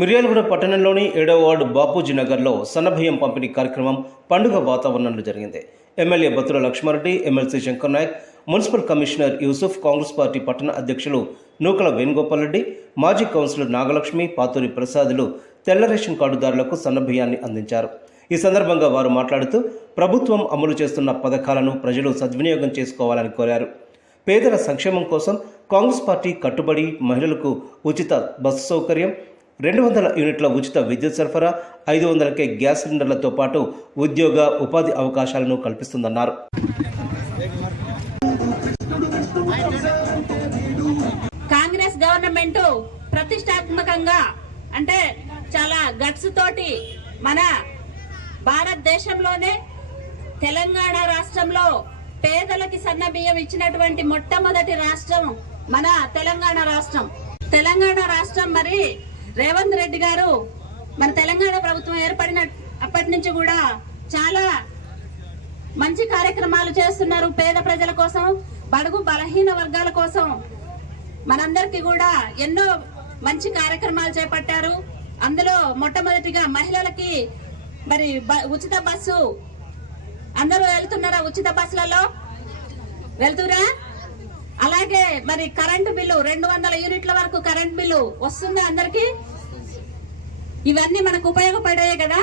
మిర్యాలగూడ పట్టణంలోని 7వ వార్డు బాపూజీ నగర్లో సన్నబియ్యం పంపిణీ కార్యక్రమం పండుగ వాతావరణంలో జరిగింది. MLA Battula Lakshma Reddy, MLC Shankar Naik, municipal commissioner Yusuf, Congress party పట్టణ అధ్యక్షులు నూకల వేణుగోపాల్ రెడ్డి, మాజీ కౌన్సిలర్ నాగలక్ష్మి, పాతూరి ప్రసాదులు తెల్ల రేషన్ కార్డుదారులకు సన్నబియ్యాన్ని అందించారు. ఈ సందర్భంగా వారు మాట్లాడుతూ ప్రభుత్వం అమలు చేస్తున్న పథకాలను ప్రజలు సద్వినియోగం చేసుకోవాలని కోరారు. పేదల సంక్షేమం కోసం కాంగ్రెస్ పార్టీ కట్టుబడి మహిళలకు ఉచిత బస్సు సౌకర్యం, 200 యూనిట్ల ఉచిత విద్యుత్ సరఫరా, 500కే గ్యాస్ సిలిండర్లతో పాటు ఉద్యోగ ఉపాధి అవకాశాలను కల్పిస్తుందన్నారు. కాంగ్రెస్ గవర్నమెంట్ ప్రతిష్టాత్మకంగా అంటే చాలా గట్స్ తోటి మన భారతదేశంలోనే తెలంగాణ రాష్ట్రంలో పేదలకి సన్నబియ్యం ఇచ్చినటువంటి మొట్టమొదటి రాష్ట్రం మన తెలంగాణ రాష్ట్రం. తెలంగాణ రాష్ట్రం మరి రేవంత్ రెడ్డి గారు మన తెలంగాణ ప్రభుత్వం ఏర్పడిన అప్పటి నుంచి కూడా చాలా మంచి కార్యక్రమాలు చేస్తున్నారు. పేద ప్రజల కోసం, బడుగు బలహీన వర్గాల కోసం మనందరికీ కూడా ఎన్నో మంచి కార్యక్రమాలు చేపట్టారు. అందులో మొట్టమొదటిగా మహిళలకి మరి ఉచిత బస్సు, అందరూ వెళ్తున్నారా? ఉచిత బస్సులలో వెళ్తురా? అలాగే మరి కరెంటు బిల్లు 200 యూనిట్ల వరకు కరెంట్ బిల్లు వస్తుంది అందరికి. ఇవన్నీ మనకు ఉపయోగపడాయి కదా.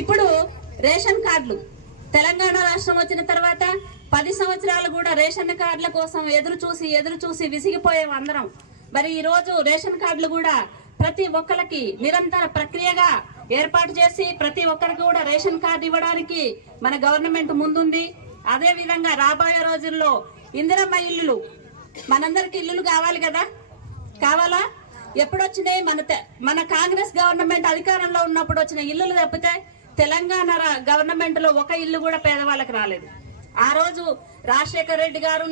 ఇప్పుడు రేషన్ కార్డులు, తెలంగాణ రాష్ట్రం వచ్చిన తర్వాత 10 సంవత్సరాలు కూడా రేషన్ కార్డుల కోసం ఎదురు చూసి విసిగిపోయాం అందరం. మరి ఈ రోజు రేషన్ కార్డులు కూడా ప్రతి ఒక్కరికి నిరంతర ప్రక్రియగా ఏర్పాటు చేసి ప్రతి ఒక్కరికి కూడా రేషన్ కార్డు ఇవ్వడానికి మన గవర్నమెంట్ ముందుంది. అదే విధంగా రాబోయే రోజుల్లో ఇందిరమ్మ ఇల్లులు, మనందరికి ఇల్లులు కావాలి కదా. కావాలా? ఎప్పుడొచ్చినాయి? మన కాంగ్రెస్ గవర్నమెంట్ అధికారంలో ఉన్నప్పుడు వచ్చిన ఇల్లులు తప్పితే తెలంగాణ గవర్నమెంట్ లో ఒక ఇల్లు కూడా పేదవాళ్ళకి రాలేదు. ఆ రోజు రాజశేఖర్ రెడ్డి గారు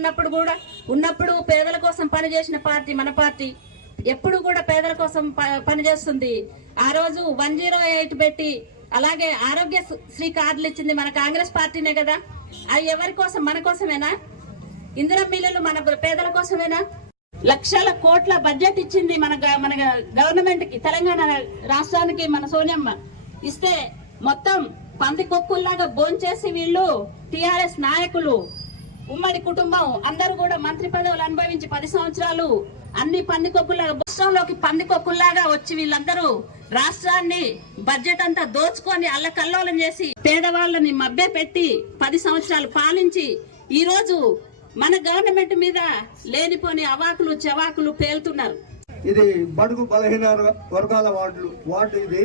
ఉన్నప్పుడు పేదల కోసం పనిచేసిన పార్టీ మన పార్టీ. ఎప్పుడు కూడా పేదల కోసం పనిచేస్తుంది. ఆ రోజు 108 పెట్టి అలాగే ఆరోగ్యశ్రీ కార్డులు ఇచ్చింది మన కాంగ్రెస్ పార్టీనే కదా. అవి ఎవరి కోసం? మన కోసమేనా? ఇందిరమ్మ ఇల్లులు మన పేదల కోసమేనా? లక్షల కోట్ల బడ్జెట్ ఇచ్చింది మన గవర్నమెంట్ కి, తెలంగాణ రాష్ట్రానికి మన సోనియమ్మ ఇస్తే మొత్తం పందికొక్కుల్లాగా భోంచేసి వీళ్ళు టిఆర్ఎస్ నాయకులు, ఉమ్మడి కుటుంబం అందరూ కూడా మంత్రి పదవులు అనుభవించి 10 సంవత్సరాలు అన్ని పందికొక్కుల్లాగా రాష్ట్రంలోకి పందికొక్కుల్లాగా వచ్చి వీళ్ళందరూ రాష్ట్రాన్ని బడ్జెట్ అంతా దోచుకొని అల్లకల్లోలం చేసి పేదవాళ్ళని మభ్య పెట్టి 10 సంవత్సరాలు పాలించి ఈ రోజు మన గవర్నమెంట్ మీద లేనిపోని అవాకులు చెవాకులు పేలుతున్నారు. ఇది బడుగు బలహీన వర్గాల వార్డు ఇది.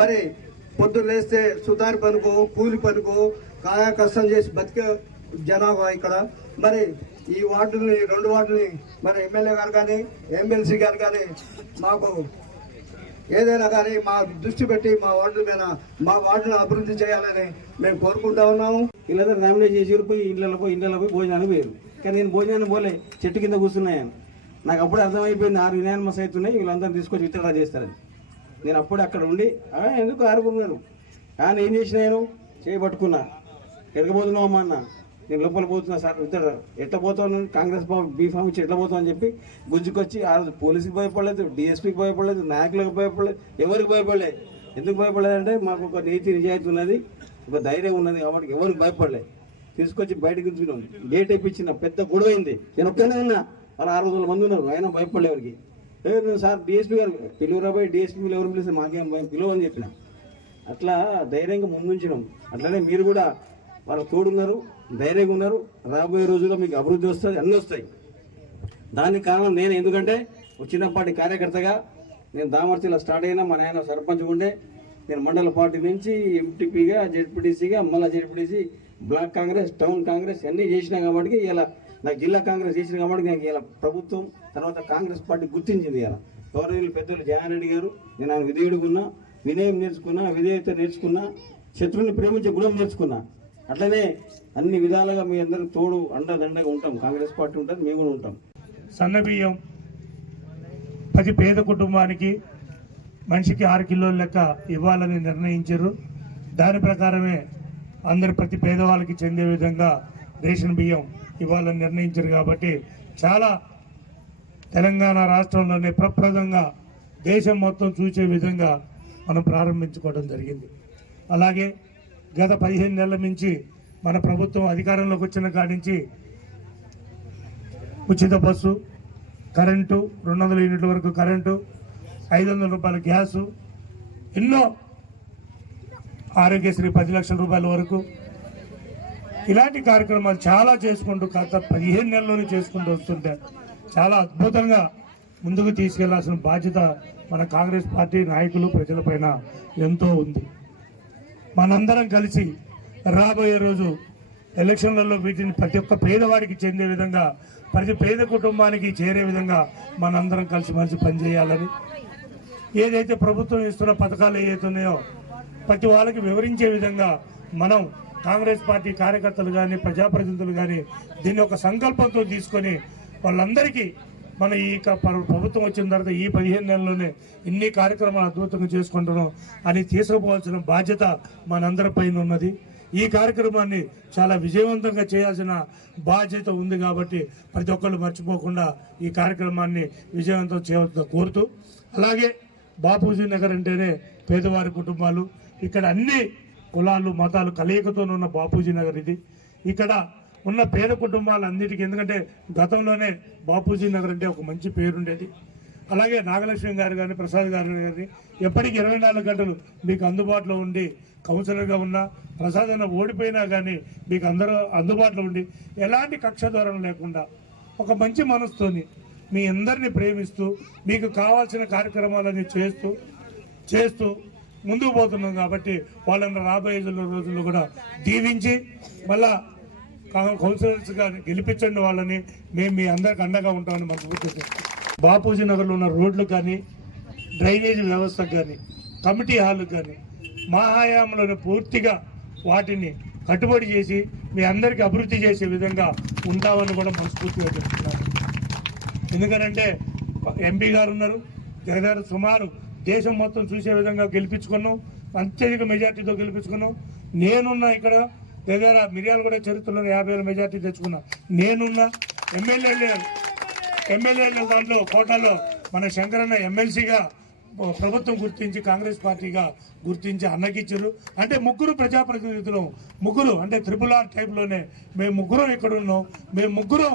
మరి పొద్దున్న లేస్తే సుతారి పనుకో, కూలి పనుకో, కాయా కష్టం చేసి బతికే జనాభా ఇక్కడ. మరి ఈ వార్డుని, 2 వార్డుని మరి ఎమ్మెల్యే గారు కానీ ఎమ్మెల్సీ గారు కానీ మాకు ఏదైనా కానీ మా దృష్టి పెట్టి మా వార్డును అభివృద్ధి చేయాలని మేము కోరుకుంటా ఉన్నాము. వీళ్ళందరూ నామినేట్ చేసి పోయి ఇళ్ళలో పోయి భోజనానికి పోయారు. కానీ నేను భోజనాన్ని పోలే, చెట్టు కింద కూర్చున్నాను. నాకు అప్పుడే అర్థమైపోయింది 6 యునానిమస్ అవుతున్నాయి, వీళ్ళందరూ తీసుకొచ్చి విత్డ్రా చేస్తారని. నేను అప్పుడే అక్కడ ఉండి ఎందుకు ఆరుకున్నారు కానీ ఏం చేసిన, నేను చేయబట్టుకున్నా. ఎరగబోతున్నావు అమ్మా అన్న, నేను లోపల పోతున్నా సార్, విత్డ్రా ఎట్లా పోతాను, కాంగ్రెస్ బీఫామ్ ఇచ్చి ఎట్లా పోతావు అని చెప్పి గుంజుకొచ్చి ఆ రోజు పోలీసుకి భయపడలేదు, డిఎస్పీకి భయపడలేదు, నాయకులకు భయపడలేదు, ఎవరికి భయపడలేదు. ఎందుకు భయపడలేదంటే మాకు ఒక నీతి నిజాయితీ ఉన్నది, ఒక ధైర్యం ఉన్నది కాబట్టి ఎవరికి భయపడలేదు. తీసుకొచ్చి బయటకు ఉంచుకున్నాం. గేట్ వేయించిన పెద్ద గొడవైంది. నేను ఒక్కనే ఉన్నా, అలా 600 మంది ఉన్నారు, అయినా భయపడలేవరికి. లేదు సార్ డిఎస్పీ గారు పిలువురాబోయి, డిఎస్పీ ఎవరు పిలిస్తే మాకేం భయం, పిలువని చెప్పిన. అట్లా ధైర్యంగా ముందుంచినాం. అట్లనే మీరు కూడా వాళ్ళకి తోడున్నారు, ధైర్యంగా ఉన్నారు. రాబోయే రోజుల్లో మీకు అభివృద్ధి వస్తుంది, అన్నీ వస్తాయి. దానికి కారణం నేను. ఎందుకంటే చిన్నపాటి కార్యకర్తగా నేను దామర్చిలో స్టార్ట్ అయినా, మా నాయన సర్పంచ్ ఉండే, నేను మండల పార్టీ నుంచి ఎంపీటీపీగా, జెడ్పీటీసీగా, మళ్ళీ జెడ్పీటీసీ, బ్లాక్ కాంగ్రెస్, టౌన్ కాంగ్రెస్ అన్నీ చేసినా కాబట్టి ఇలా నాకు జిల్లా కాంగ్రెస్ చేసిన కాబట్టి నాకు ఇలా ప్రభుత్వం తర్వాత కాంగ్రెస్ పార్టీ గుర్తించింది. ఇలా గౌరవనీయులు పెద్దలు జయారెడ్డి గారు, నేను ఆయన విధేయుడిగా ఉన్నా, వినయం నేర్చుకున్నా, విధేయత నేర్చుకున్నా, శత్రువుని ప్రేమించే గుణం నేర్చుకున్నా. అట్లనే అన్ని విధాలుగా మీ అందరూ తోడు అండదండగా ఉంటాం. కాంగ్రెస్ పార్టీ ఉంటుంది, మేము కూడా ఉంటాం. సన్నబియ్యం ప్రతి పేద కుటుంబానికి మనిషికి 6 కిలోల లెక్క ఇవ్వాలని నిర్ణయించారు. దాని ప్రకారమే ప్రతి పేదవాళ్ళకి చెందే విధంగా రేషన్ బియ్యం ఇవ్వాలని నిర్ణయించారు. కాబట్టి చాలా తెలంగాణ రాష్ట్రంలోనే ప్రప్రదంగా దేశం మొత్తం చూసే విధంగా మనం ప్రారంభించుకోవడం జరిగింది. అలాగే గత 15 నెలల నుంచి మన ప్రభుత్వం అధికారంలోకి వచ్చిన కాడి నుంచి ఉచిత బస్సు, కరెంటు, 200 యూనిట్ల వరకు కరెంటు, 500 రూపాయల గ్యాసు, ఎన్నో ఆరోగ్యశ్రీ 10 లక్షల రూపాయల వరకు ఇలాంటి కార్యక్రమాలు చాలా చేసుకుంటూ గత 15 నెలల్లోనే చేసుకుంటూ వస్తుంటే చాలా అద్భుతంగా ముందుకు తీసుకెళ్లాల్సిన బాధ్యత మన కాంగ్రెస్ పార్టీ నాయకులు ప్రజలపైన ఎంతో ఉంది. మనందరం కలిసి రాబోయే రోజు ఎలక్షన్లలో వీటిని ప్రతి ఒక్క పేదవాడికి చెందే విధంగా, ప్రతి పేద కుటుంబానికి చేరే విధంగా మనందరం కలిసిమెలిసి పనిచేయాలని, ఏదైతే ప్రభుత్వం ఇస్తున్న పథకాలు ఏవైతున్నాయో ప్రతి వాళ్ళకి వివరించే విధంగా మనం కాంగ్రెస్ పార్టీ కార్యకర్తలు కానీ ప్రజాప్రతినిధులు కానీ దీన్ని ఒక సంకల్పంతో తీసుకొని వాళ్ళందరికీ మన ఈ ప్రభుత్వం వచ్చిన తర్వాత ఈ 15 నెలల్లోనే ఇన్ని కార్యక్రమాలు అద్భుతంగా చేసుకుంటున్నాం అని తీసుకుపోవాల్సిన బాధ్యత మనందరి పైన ఉన్నది. ఈ కార్యక్రమాన్ని చాలా విజయవంతంగా చేయాల్సిన బాధ్యత ఉంది కాబట్టి ప్రతి ఒక్కళ్ళు మర్చిపోకుండా ఈ కార్యక్రమాన్ని విజయవంతం చేయవలసిందిగా కోరుతూ, అలాగే బాపూజీ నగర్ అంటేనే పేదవారి కుటుంబాలు, ఇక్కడ అన్ని కులాలు మతాలు కలయికతో ఉన్న బాపూజీ నగర్ ఇది. ఇక్కడ ఉన్న పేద కుటుంబాలన్నిటికీ, ఎందుకంటే గతంలోనే బాపూజీ నగర్ అంటే ఒక మంచి పేరుండేది. అలాగే నాగలక్ష్మి గారు కానీ ప్రసాద్ గారు కానీ ఎప్పటికీ 24 గంటలు మీకు అందుబాటులో ఉండి, కౌన్సిలర్గా ఉన్నా ప్రసాద్ అన్న ఓడిపోయినా కానీ మీకు అందరూ అందుబాటులో ఉండి ఎలాంటి కక్ష ధోరణం లేకుండా ఒక మంచి మనసుతోని మీ అందరినీ ప్రేమిస్తూ మీకు కావాల్సిన కార్యక్రమాలన్నీ చేస్తూ ముందుకు పోతున్నాం. కాబట్టి వాళ్ళని రాబోయే రోజుల్లో కూడా దీవించి మళ్ళా కౌన్సిలర్స్గా గెలిపించండి వాళ్ళని. మేము మీ అందరికి అండగా ఉంటామని మనస్ఫూర్తిగా. బాపూజీ నగర్లో ఉన్న రోడ్లు కానీ, డ్రైనేజీ వ్యవస్థకు కానీ, కమిటీ హాల్కి కానీ మా హయాంలోనే పూర్తిగా వాటిని కట్టుబడి చేసి మీ అందరికీ అభివృద్ధి చేసే విధంగా ఉంటామని కూడా మనస్ఫూర్తిగా చెప్తున్నాను. ఎందుకనంటే ఎంపీ గారు ఉన్నారు, దగ్గర సుమారు దేశం మొత్తం చూసే విధంగా గెలిపించుకున్నాం, అత్యధిక మెజార్టీతో గెలిపించుకున్నాం. నేనున్నా ఇక్కడ దగ్గర మిర్యాలగూడ చరిత్రలో 50,000 మెజార్టీ తెచ్చుకున్నా. నేనున్నా ఎమ్మెల్యేల దాంట్లో కోటాలో మన శంకరన్న ఎమ్మెల్సీగా ప్రభుత్వం గుర్తించి కాంగ్రెస్ పార్టీగా గుర్తించి అన్నకిచ్చారు. అంటే ముగ్గురు ప్రజాప్రతినిధులు, ముగ్గురు అంటే RRR టైప్లోనే మేము ముగ్గురం ఇక్కడ ఉన్నాం. మేము ముగ్గురం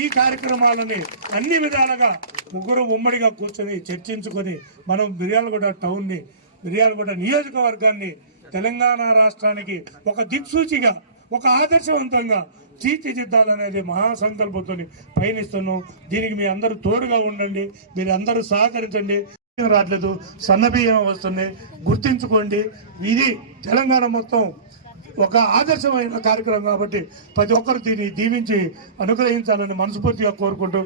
ఈ కార్యక్రమాలని అన్ని విధాలుగా ముగ్గురు ఉమ్మడిగా కూర్చొని చర్చించుకొని మనం మిర్యాలగూడ టౌన్ని, మిర్యాలగూడ నియోజకవర్గాన్ని తెలంగాణ రాష్ట్రానికి ఒక దిక్సూచిగా, ఒక ఆదర్శవంతంగా తీర్చిదిద్దాలనేది మహాసంకల్పంతో పయనిస్తున్నాం. దీనికి మీ అందరూ తోడుగా ఉండండి, మీరు అందరూ సహకరించండి. రావట్లేదు, సన్నబియ్యం వస్తుంది, గుర్తించుకోండి. ఇది తెలంగాణ మొత్తం ఒక ఆదర్శమైన కార్యక్రమం కాబట్టి ప్రతి ఒక్కరు దీన్ని దీవించి అనుగ్రహించాలని మనస్ఫూర్తిగా కోరుకుంటూ